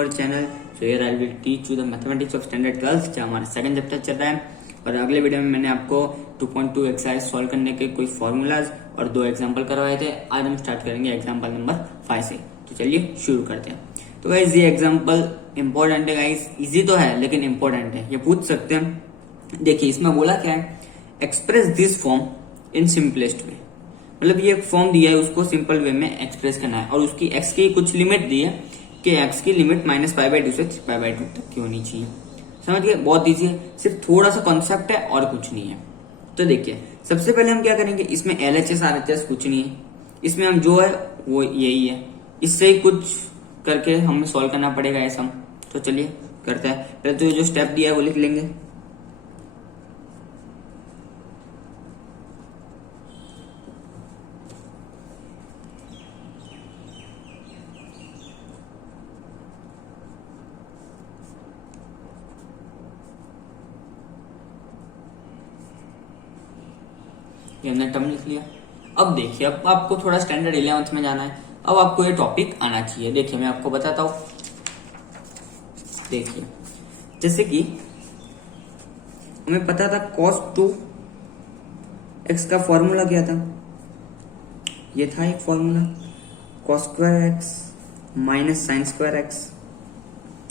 our channel. So here I will teach you the mathematics of standard 12 जो हमारा second chapter चल रहा है। और अगले वीडियो में मैंने आपको 2.2 एक्सरसाइज सॉल्व करने के कोई फॉर्मूलाज और 2 एग्जांपल करवाए थे। आज हम स्टार्ट करेंगे एग्जांपल नंबर 5 से। तो चलिए शुरू करते हैं। तो गाइस ये एग्जांपल इंपॉर्टेंट है गाइस, इजी तो है लेकिन इंपॉर्टेंट है, ये पूछ सकते हैं। देखिए इसमें बोला क्या है, express this form in simplest way. मतलब ये एक फॉर्म दिया है, उसको सिंपल वे में एक्सप्रेस करना है और उसकी एक्स की कुछ लिमिट दी है कि एक्स की लिमिट -π/2 से 3π/2 तक की होनी चाहिए। समझ गए, बहुत ईजी है, सिर्फ थोड़ा सा कॉन्सेप्ट है और कुछ नहीं है। तो देखिए सबसे पहले हम क्या करेंगे, इसमें LHS RHS कुछ नहीं है, इसमें हम जो है वो यही है, इससे ही कुछ करके हमें सॉल्व करना पड़ेगा ये सम। तो चलिए करते हैं। पहले तो जो स्टेप दिया है वो लिख लेंगे। ये हमने टर्म लिख लिया। अब देखिए, अब आपको थोड़ा स्टैंडर्ड 11th में जाना है। अब आपको ये टॉपिक आना चाहिए। देखिए मैं आपको बताता हूं। देखिए जैसे कि हमें पता था cos 2x का फॉर्मूला क्या था, ये था एक formula cos square x minus sine square x.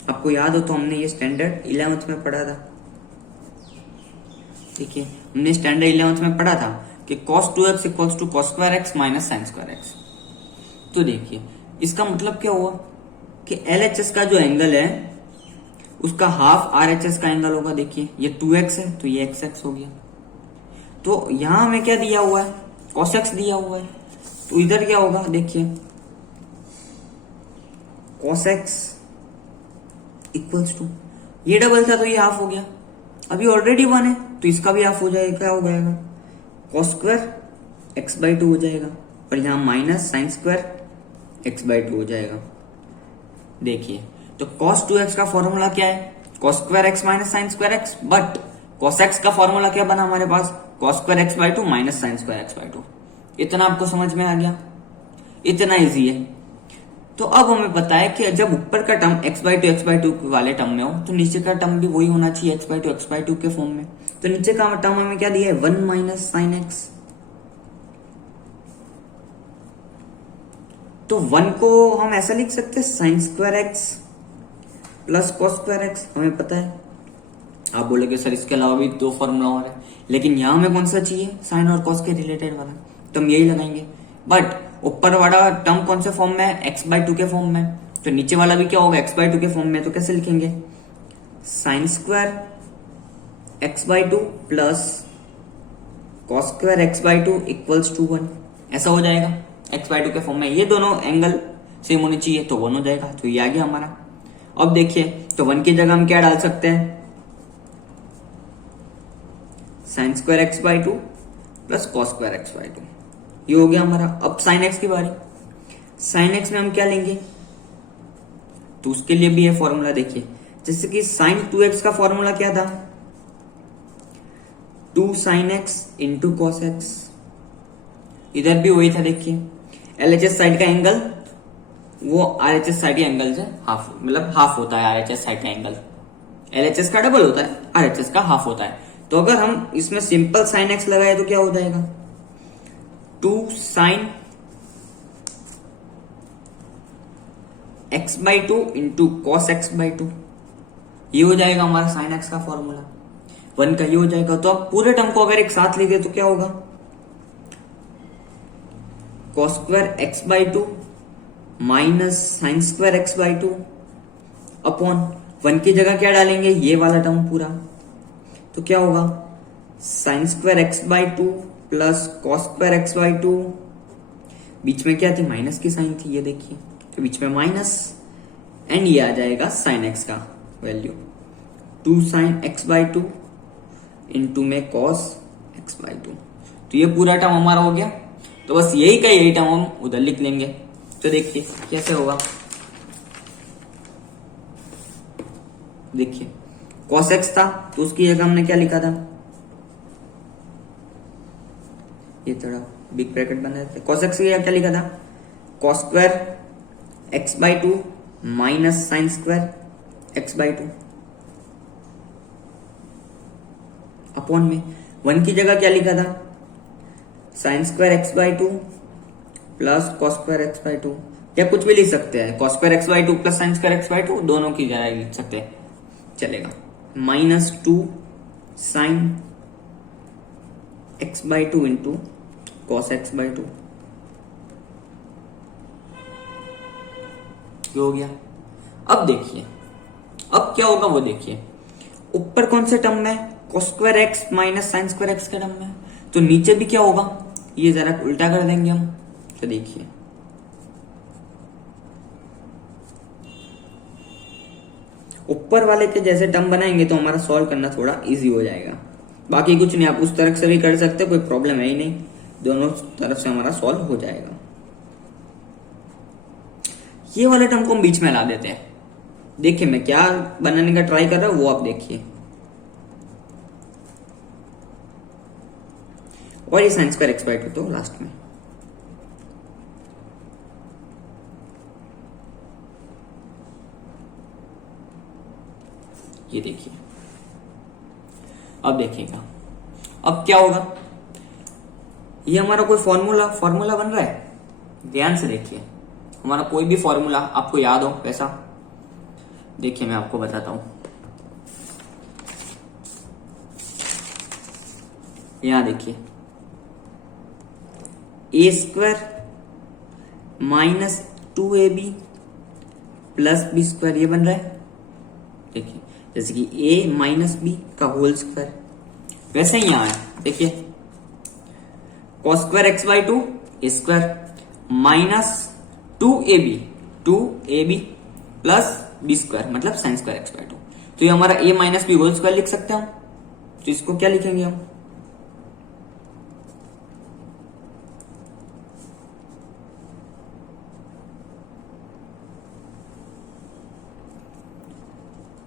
आपको याद हो तो हमने ये स्टैंडर्ड 11th में पढ़ा था। देखिए हमने स्टैंडर्ड 11th में पढ़ा था कि cos 2x equals to cos square x minus sine square x. तो देखिए इसका मतलब क्या हुआ कि LHS का जो एंगल है उसका हाफ RHS का एंगल होगा। देखिए ये 2x है तो ये xx हो गया। तो यहां हमें क्या दिया हुआ है, cos x दिया हुआ है, तो इधर क्या होगा, देखिए cos x इक्वल्स टू, ये डबल था तो ये हाफ हो गया, अभी ऑलरेडी 1 है तो इसका भी हाफ हो जाएगा। क्या हो जाएगा, cos स्क्वायर x/2 हो जाएगा और यहाँ माइनस साइन स्क्वायर x/2 हो जाएगा। देखिए तो cos 2x का फॉर्मूला क्या है, cos square x minus sine square x, but cos x का फॉर्मूला क्या बना हमारे पास, cos square x/2 minus sine square x/2। इतना आपको समझ में आ गया, इतना इजी है। तो अब हमें पता है कि जब ऊपर का टर्म x/2 वाले टर्म में हो तो नीचे का टर्म भी वही होना चाहिए, x/2 के फॉर्म में। तो नीचे का टर्म हमें क्या दिया है, 1 माइनस साइन एक्स। तो 1 को हम ऐसा लिख सकते हैं sign square x plus cos square x, हमें पता है। आप बोलोगे सर इसके अलावा भी 2 फॉर्मूला और है, लेकिन यहां हमें कौन सा चाहिए, साइन और कॉस के रिलेटेड वाला, तो हम यही लगाएंगे। बट ऊपर वाला टर्म कौन से फॉर्म में है, x/2 के फॉर्म में, तो नीचे वाला भी क्या होगा, x/2 के फॉर्म में। तो कैसे लिखेंगे, sine square x/2 plus cos square x/2 equals to 1, ऐसा हो जाएगा x/2 के फॉर्म में। ये दोनों एंगल सेम होने चाहिए तो 1 हो जाएगा, तो ये आ गया हमारा। अब देखिए तो 1 की जगह हम क्या डाल सकते हैं, sign square x/2 plus cos square x/2, ये हो गया हमारा। अब साइन एक्स की बारी, साइन एक्स में हम क्या लेंगे, तो उसके लिए भी ये फॉर्मूला देखिए। जैसे कि साइन 2x का फॉर्मूला क्या था, 2 sin x into cos x. इधर भी वही था। देखिए LHS साइड का एंगल वो RHS साइड के एंगल से हाफ, मतलब हाफ होता है RHS साइड का एंगल, LHS का डबल होता है, RHS का हाफ होता है। तो अगर हम इसमें सिंपल साइन एक्स लगाए तो क्या हो जाएगा, 2 sin x/2 into cos x/2, ये हो जाएगा हमारा साइन एक्स का फॉर्मूला। 1 का ये हो जाएगा। तो अब पूरे टर्म को अगर एक साथ लिखे तो क्या होगा, cos square x/2 minus sine square x/2 upon 1 की जगह क्या डालेंगे, ये वाला टर्म पूरा, तो क्या होगा, sign square x/2 plus cos square x/2, बीच में क्या थी, माइनस की साइन थी, ये देखिए तो बीच में माइनस, एंड ये आ जाएगा साइन एक्स का वैल्यू 2 साइन x/2 इंटू में कॉस x/2। तो ये पूरा टर्म हमारा हो गया। तो बस यही का यही टर्म हम उधर लिख लेंगे। तो देखिए कैसे होगा, देखिए cos x था तो उसकी जगह हमने क्या लिखा था, ये थोड़ा बिग ब्रैकेट बना देते, cos x की जगह क्या लिखा था, cos square x/2 minus sine square x by two upon में 1 की जगह क्या लिखा था, sign square x by two plus cos square x by to, या कुछ भी लिख सकते हैं, cos square x by two plus sign square x by to, दोनों की जगह लिख सकते हैं, चलेगा। Minus 2 sign x by two into cos x by to, हो गया। अब देखिए अब क्या होगा वो देखिए, ऊपर कौन से टर्म में, cos square x minus sine square x के टर्म में, तो नीचे भी क्या होगा, ये जरा उल्टा कर देंगे हम, तो देखिए ऊपर वाले के जैसे टर्म बनाएंगे तो हमारा सॉल्व करना थोड़ा इजी हो जाएगा। बाकी कुछ नहीं, आप उस तरफ से भी कर सकते, कोई प्रॉब्लम है ही नहीं, दोनों तरफ से हमारा सॉल्व हो जाएगा। ये वाले टर्म को हम बीच में ला देते हैं। देखिए मैं क्या बनाने का ट्राई कर रहा हूं वो आप देखिए, और ये sign square x by two तो लास्ट में, ये देखिए। अब देखिएगा अब क्या होगा, ये हमारा कोई फॉर्मूला बन रहा है, ध्यान से देखिए, हमारा कोई भी फॉर्मूला आपको याद हो वैसा, देखिए मैं आपको बताता हूं। यहां देखिए A square minus 2ab plus B square, ये बन रहा है। देखिए जैसे कि a माइनस बी का होल स्क्वायर, वैसे ही यहां है, देखिए cos square x by two A square minus 2ab plus B square मतलब sine square x by two, तो ये हमारा a minus B whole square लिख सकते हैं हम। तो इसको क्या लिखेंगे हम,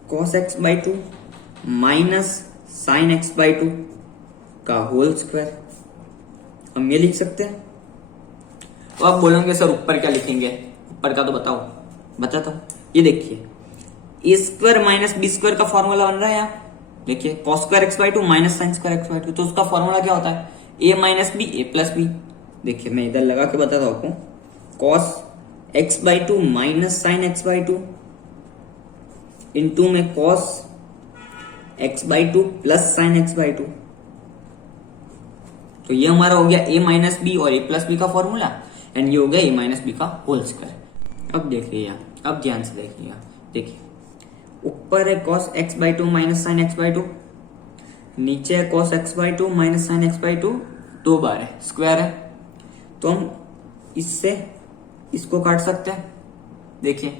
cos x by two minus sine x by to का होल स्क्वायर, हम ये लिख सकते हैं। तो आप बोलोगे सर ऊपर क्या लिखेंगे, ऊपर का तो बताता हूं। ये देखिए A square minus B square का फॉर्मूला बन रहा है यहाँ, देखिए cos square x by two minus sine square x by two, तो उसका फॉर्मूला क्या होता है, A minus B A plus B. देखिए मैं इधर लगा के बताता हूं आपको, cos x by two minus sine x by two into में cos x by two plus sine x by two, तो ये हमारा हो गया ए माइनस बी और ए प्लस बी का फॉर्मूला, एंड ये हो गया ए माइनस बी का होल स्क्वायर। अब देखिए अब ध्यान से देखिएगा, देखिए ऊपर है cos x by two minus sine x by to, नीचे है cos x by two minus sine x by to, 2 बार है, स्क्वायर है, तो हम इससे इसको काट सकते हैं। देखिए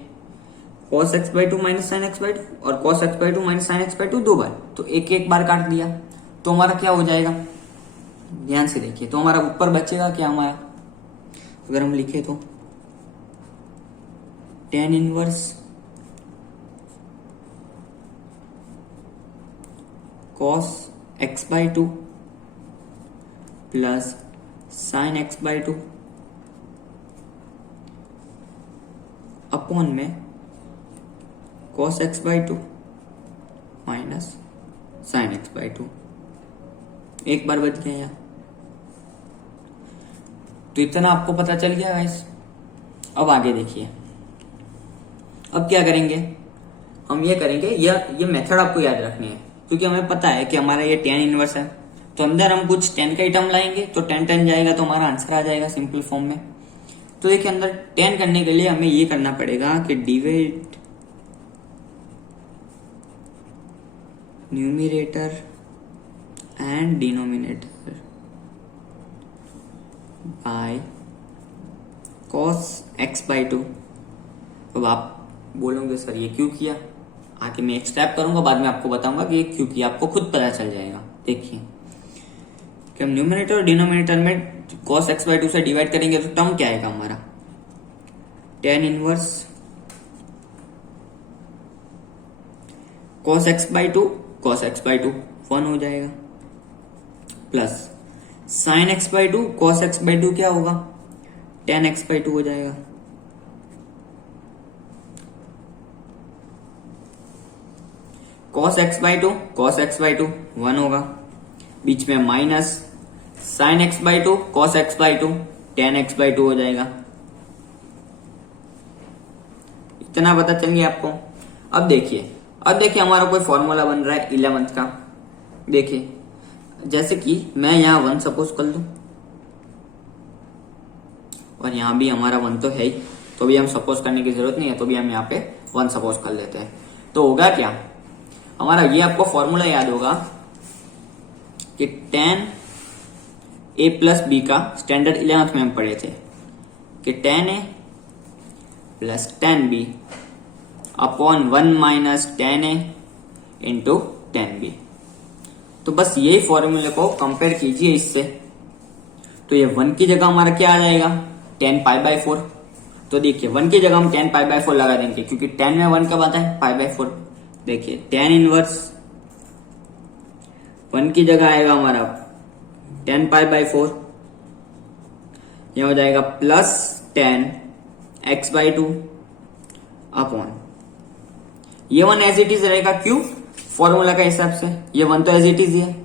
cos x by two minus sine x by to और cos x by two minus sine x by to 2 बार, तो एक बार काट दिया, तो हमारा क्या हो जाएगा, ध्यान से देखिए, तो हमारा ऊपर बचेगा क्या, हमारा अगर हम लिखे तो tan inverse cos x by two plus sine x by two upon में cos x by two minus sine x by to, एक बार बच गया यहाँ, तो इतना आपको पता चल गया गाइस। अब आगे देखिए, अब क्या करेंगे, हम ये करेंगे, ये मेथड आपको याद रखनी है, क्योंकि हमें पता है कि हमारा ये tan इनवर्स है, तो अंदर हम कुछ tan का ही टर्म लाएंगे, तो tan जाएगा तो हमारा आंसर आ जाएगा सिंपल फॉर्म में। तो देखिए अंदर tan करने के लिए हमें ये करना पड़ेगा कि divide numerator and denominator by cos x by two. अब आप बोलोगे सर ये क्यों किया, आगे मैं एक स्टेप करूंगा, बाद में आपको बताऊंगा कि ये क्यों किया, आपको खुद पता चल जाएगा। देखिए कि हम न्यूमरेटर और डिनोमिनेटर में cos x बाई टू से डिवाइड करेंगे तो टर्म क्या आएगा हमारा, tan inverse cos x by two, cos x by two 1 हो जाएगा, plus sin x by two, cos x by two क्या होगा, tan x बाई टू हो जाएगा, cos x by two, cos x by two 1 होगा, बीच में minus sin x by two, cos x by two tan x by two हो जाएगा। इतना पता चल गया आपको। अब देखिए हमारा कोई फॉर्मूला बन रहा है 11th का। देखिए जैसे कि मैं यहाँ 1 सपोज कर लूं और यहाँ भी हमारा 1 तो है ही, तो भी हम सपोज करने की जरूरत नहीं है, तो भी हम यहाँ पे 1 सपोज कर लेते हैं। तो होगा क्या हमारा, ये आपको फॉर्मूला याद होगा कि tan a प्लस बी का स्टैंडर्ड 11th में हम पढ़े थे कि tan a plus tan b upon 1 minus tan a into tan b। तो बस यही फॉर्मूले को कंपेयर कीजिए इससे, तो ये 1 की जगह हमारा क्या आ जाएगा, tan पाई बाई 4। तो देखिए 1 की जगह हम tan पाई बाई 4 लगा देंगे, क्योंकि tan में 1 कब आता है, पाई बाई 4। देखिए tan इनवर्स 1 की जगह आएगा हमारा tan पाई बाई 4, यह हो जाएगा plus tan x by 2 upon, ये 1 एज इट इज रहेगा, क्यों, फॉर्मूला का हिसाब से ये 1 तो एज इट इज ही है।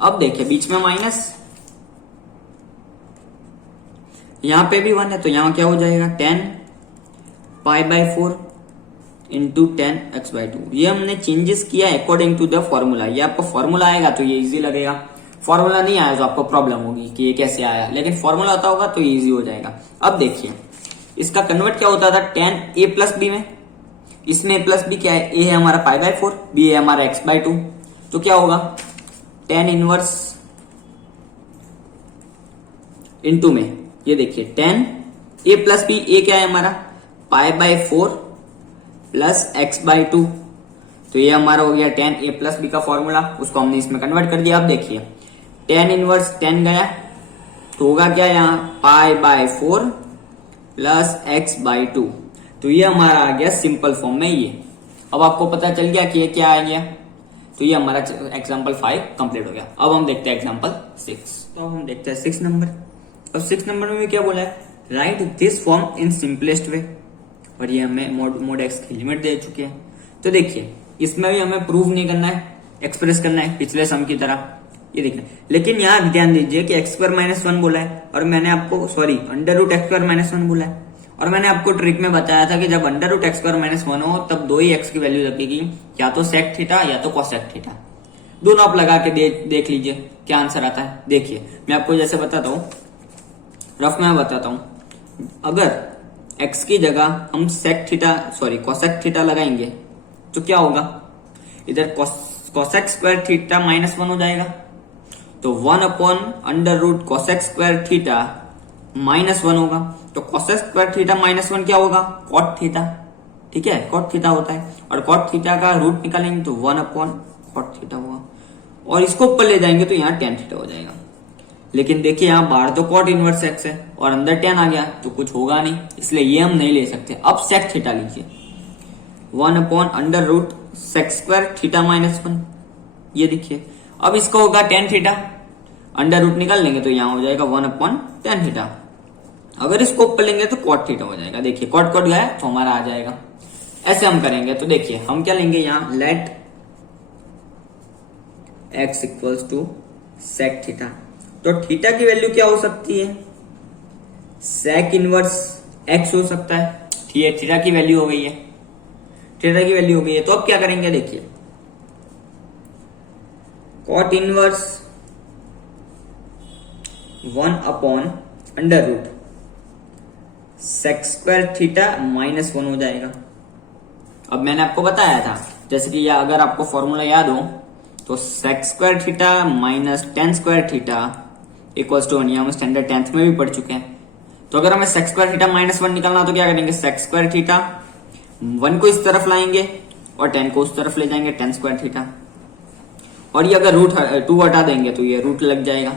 अब देखिए बीच में माइनस, यहां पे भी 1 है, तो यहां क्या हो जाएगा tan pi by 4 into tan x by 2। ये हमने चेंजेस किया अकॉर्डिंग टू द फॉर्मूला। ये आपको फॉर्मूला आएगा तो ये इजी लगेगा, फॉर्मूला नहीं आया तो आपको प्रॉब्लम होगी कि ये कैसे आया, लेकिन फॉर्मूला आता होगा तो ये इजी हो जाएगा। अब देखिए इसका कन्वर्ट क्या होता था tan a प्लस बी में, इसमें प्लस बी क्या है, a है हमारा पाई बाई 4, b है हमारा x बाई 2, तो क्या होगा tan इनवर्स इंटू में, ये देखिए tan a plus b, a क्या है हमारा pi by 4 plus x by 2, तो ये हमारा हो गया tan a प्लस बी का फॉर्मूला, उसको हमने इसमें कन्वर्ट कर दिया। अब देखिए tan इनवर्स tan गया तो होगा क्या, यहाँ पाई बाई 4 प्लस x बाई 2, तो ये हमारा आ गया सिंपल फॉर्म में ये। अब आपको पता चल गया कि ये क्या आ गया, तो ये हमारा एग्जांपल 5 कंप्लीट हो गया। अब हम देखते हैं एग्जांपल 6। तो अब हम देखते हैं 6 नंबर। अब 6 नंबर में भी क्या बोला है, right this form in simplest way, और ये हमें मोड एक्स की लिमिट दे चुके हैं। तो देखिए इसमें भी हमें प्रूव नहीं करना है, एक्सप्रेस करना है पिछले सम की तरह, ये देखिए। लेकिन यहाँ ध्यान दीजिए कि एक्स स्क्वायर माइनस 1 बोला है, और मैंने आपको under root x square minus 1 बोला है, और मैंने आपको ट्रिक में बताया था कि जब under root x square minus 1 हो तब 2 ही एक्स की वैल्यू रखेगी, या तो सेक थीटा या तो कोसेक थीटा। दोनों आप लगा के देख लीजिए क्या आंसर आता है। देखिए मैं आपको जैसे बताता हूँ, रफ में बताता हूँ, अगर x की जगह हम कोसेक थीटा लगाएंगे तो क्या होगा, इधर कोसेक स्क्वायर थीटा माइनस 1 हो जाएगा, तो 1 upon under root cosec square theta minus 1 होगा, तो कोसेक स्क्वायर थीटा माइनस 1 क्या होगा, कॉट थीटा, ठीक है, कॉट थीटा होता है, और कॉट थीटा का रूट निकालेंगे तो 1 अपॉन कॉट थीटा होगा, और इसको ऊपर ले जाएंगे तो यहाँ tan थीटा हो जाएगा। लेकिन देखिए यहाँ बाहर तो कॉट इनवर्स एक्स है और अंदर tan आ गया तो कुछ होगा नहीं, इसलिए ये हम नहीं ले सकते। अब सेक थीटा लीजिए, 1 upon under root sec square theta minus 1, ये देखिए। अब इसको होगा tan थीटा, अंडर रूट निकाल लेंगे तो यहाँ हो जाएगा 1 अपॉन tan थीटा। अगर इसको ऊपर लेंगे तो कॉट थीटा हो जाएगा, देखिए कॉट कॉट गया तो हमारा आ जाएगा। ऐसे हम करेंगे तो देखिए हम क्या लेंगे, यहाँ let x equals to sec theta, तो थीटा की वैल्यू क्या हो सकती है, सेक इनवर्स x हो सकता है, थीटा की वैल्यू हो गई है, थीटा की वैल्यू हो गई है। तो अब क्या करेंगे, देखिए cot inverse 1 upon under root sec square theta minus 1 हो जाएगा। अब मैंने आपको बताया था जैसे कि अगर आपको फॉर्मूला याद हो तो sec square theta minus tan square theta equals to 1, हम स्टैंडर्ड 10th में भी पढ़ चुके हैं। तो अगर हमें सेक स्क्वायर थीटा माइनस 1 निकालना हो तो क्या करेंगे, सेक स्क्वायर थीटा 1 को इस तरफ लाएंगे और 10 को उस तरफ ले जाएंगे, tan स्क्वायर थीटा, और ये अगर रूट 2 हटा देंगे तो ये रूट लग जाएगा।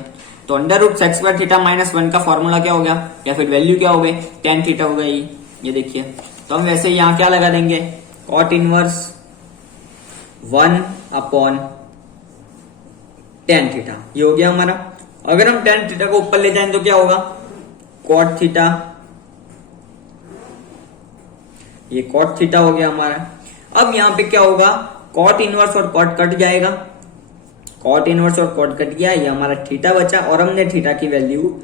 तो under root sec square theta minus 1 का फॉर्मूला क्या हो गया, या फिर वैल्यू क्या हो गई, tan थीटा हो गई, ये देखिए। तो हम वैसे यहाँ क्या लगा देंगे, cot inverse 1 upon tan theta, ये हो गया हमारा। अगर हम tan थीटा को ऊपर ले जाएं तो क्या होगा, कॉट थीटा, ये कॉट थीटा हो गया हमारा। अब यहाँ पे क्या होगा, कॉट इनवर्स और कॉट कट जाएगा, कॉट इनवर्स और कॉट कट गया, ये हमारा थीटा बचा और हमने थीटा की वैल्यू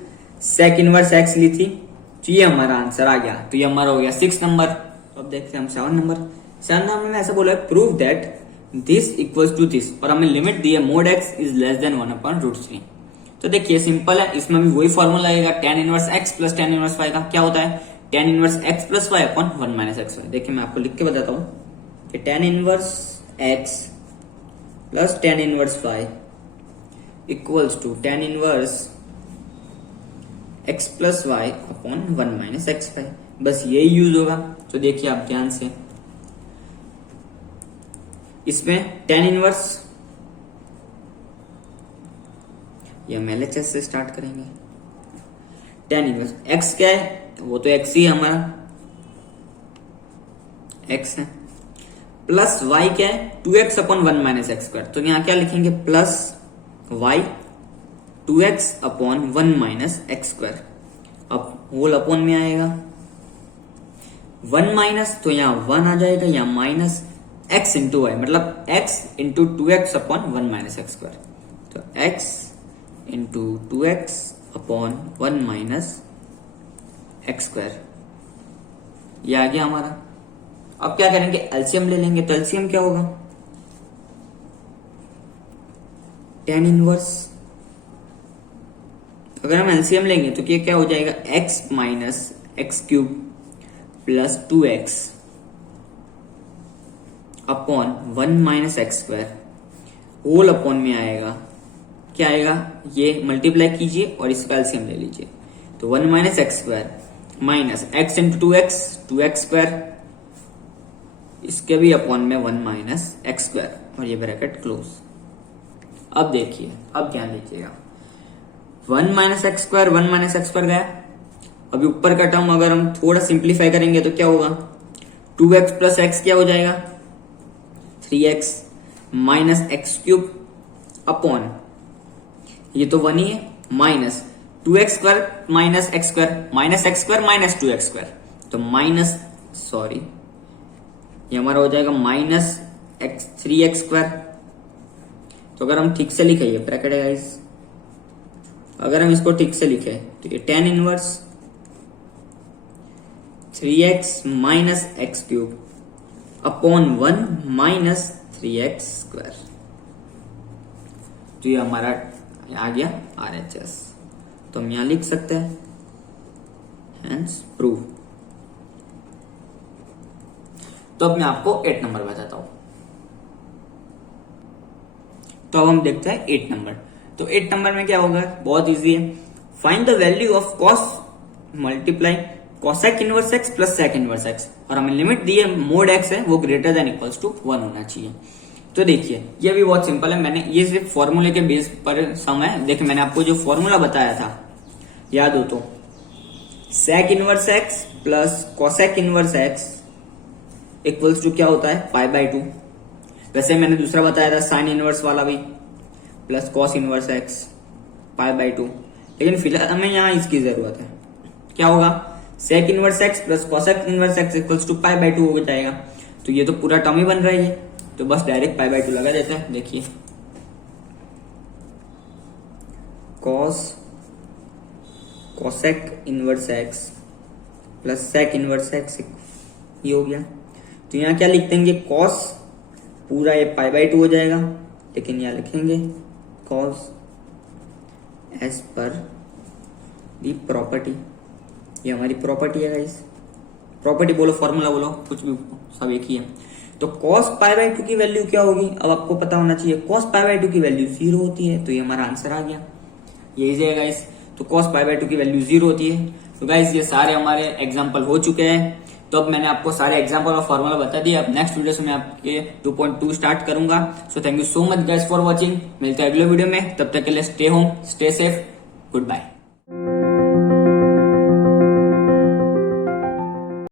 सेक इनवर्स एक्स ली थी, तो ये हमारा आंसर आ गया। तो ये हमारा हो गया 6 नंबर। तो अब देखते हैं हम 7 नंबर। 7 नंबर में ऐसा बोला है prove that this equals to this, और हमें लिमिट दी है mod x is less than 1/√3। तो देखिए सिंपल है, इसमें भी वही फॉर्मूला आएगा tan inverse x plus tan inverse y का। क्या होता है tan inverse x plus y upon 1 minus x y. देखिए मैं आपको लिख के बताता हूं कि tan inverse x plus tan inverse y equals to tan inverse x plus y upon 1 minus x y. बस यही यूज होगा। तो देखिए आप ध्यान से, इसमें tan इनवर्स, या हम LHS से स्टार्ट करेंगे। tan इनवर्स x क्या है, वो तो x ही है हमारा, x है, प्लस y क्या है 2x upon 1 minus x square. तो यहां क्या लिखेंगे plus y 2x upon 1 minus x square. अब होल अपॉन में आएगा 1 माइनस, तो यहां 1 आ जाएगा, यहां माइनस x इंटू वाई, मतलब x into 2x upon 1 minus x square. तो x into 2x upon 1 minus x square, ये आ गया हमारा। अब क्या करेंगे, एलसीएम ले लेंगे। तो एलसीएम क्या होगा, tan इनवर्स, अगर हम एलसीएम लेंगे तो क्या हो जाएगा x minus x cube plus 2x upon 1 minus x square, whole upon में आएगा, क्या आएगा, ये मल्टीप्लाई कीजिए और इसका एलसीएम ले लीजिए। तो 1 minus x square minus x into 2x square, इसके भी अपॉन में 1 माइनस एक्स स्क्वायर, और ये ब्रैकेट क्लोज। अब देखिए, अब ध्यान दीजिएगा, 1 minus x square 1 minus x square गया। अभी ऊपर का टर्म अगर हम थोड़ा सिंप्लीफाई करेंगे तो क्या होगा, 2x प्लस एक्स क्या हो जाएगा 3x minus x cube upon, ये तो 1 ही है, minus 2x square minus x square minus x square minus 2x square, तो माइनस, सॉरी, ये हमारा हो जाएगा माइनस 3x स्क्वायर। तो अगर हम ठीक से लिखे, ये ब्रैकेट है गाइस, अगर हम इसको ठीक से लिखे तो ये tan inverse 3x minus x cube upon 1 minus 3x square. तो ये हमारा आ गया RHS। तो हम यहां लिख सकते हैं हेंस प्रूव। तो अब मैं आपको 8 नंबर बताता हूं। तो अब हम देखते हैं 8 नंबर। तो 8 नंबर में क्या होगा, बहुत इजी है। Find the value of cos multiply cosec inverse x plus sec inverse x, और हमें लिमिट दी है मोड एक्स है वो ग्रेटर देन इक्वल्स टू 1 होना चाहिए। तो देखिए ये भी बहुत सिंपल है, मैंने ये सिर्फ फॉर्मूले के बेस पर सम है। देखिए मैंने आपको जो फॉर्मूला बताया था याद हो तो, sec inverse x plus cosec inverse x equals to क्या होता है π/2। वैसे मैंने दूसरा बताया था साइन इनवर्स वाला भी, प्लस कॉस इनवर्स एक्स π/2, लेकिन फिलहाल हमें यहाँ इसकी जरूरत है। क्या होगा, sec inverse x plus cosec inverse x equals to π/2 हो जाएगा। तो ये तो पूरा टर्म ही बन रहा है, तो बस डायरेक्ट π/2 लगा देते हैं। देखिए cosec inverse x plus sec inverse x ये हो गया। तो यहाँ क्या लिख देंगे, कॉस पूरा ये π/2 हो जाएगा, लेकिन यहाँ लिखेंगे कॉस एज पर दी प्रॉपर्टी। ये हमारी प्रॉपर्टी है गाइस, प्रॉपर्टी बोलो फॉर्मूला बोलो कुछ भी, सब एक ही है। तो cos π/2 की वैल्यू क्या होगी, अब आपको पता होना चाहिए। cos π/2 की वैल्यू 0 होती है, तो ये हमारा आंसर आ गया। ये इजी है गाइस। तो cos π/2 की वैल्यू 0 होती है। तो गाइस ये सारे हमारे एग्जांपल हो चुके हैं। तो अब मैंने आपको सारे एग्जांपल और फॉर्मूला बता दिया। अब नेक्स्ट वीडियो से मैं आपके 2.2 स्टार्ट करूंगा। So thank you so much guys for watching. मिलते हैं अगले वीडियो में, तब तक के लिए stay home, stay safe, good bye.